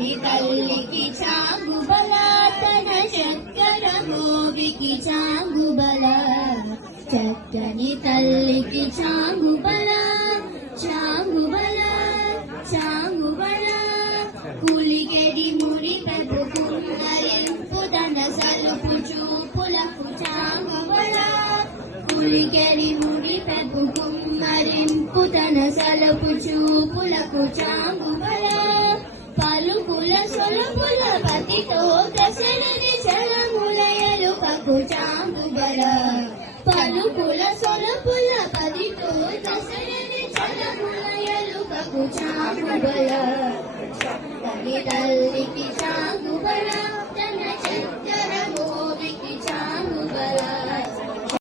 చక్కని తల్లికి చాంగుబల తన చక్కర గోవికి చాంగుబల చక్కని తల్లికి చాంగుబల చాంగుబల చాంగుబల కూలికెడి ముడి పెపు కుమ్మరింపు తన సలుపు చూపులకు చాంగుబల కూలికెడి ముడి పెపు కుమ్మరింపు తన సలుపు చూపులకు చాంగుబల పలుకుల సొలుపుల పతితో దశరథి చలముల ఎలుకకు చాంగుబల పలుకుల సొలుపుల పతితో దశరథి చలముల ఎలుకకు చాంగుబల చక్కని తల్లికి చాంగుబల